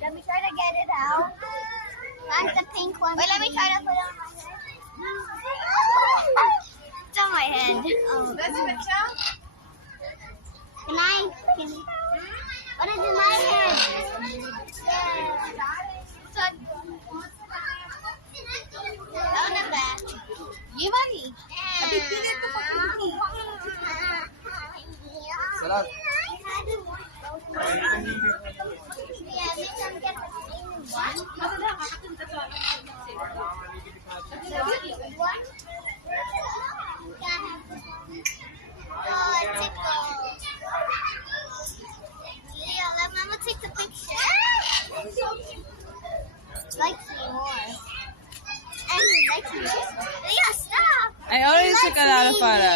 Let me try to get it out. That's the pink one. Wait, let me try to put it on my head. It's on my head. Oh. What is in my head? On the back. Gimana? Salat. Let Mama take the picture. Likes me more. And he likes me. Yeah, stop. I already took a lot of photos.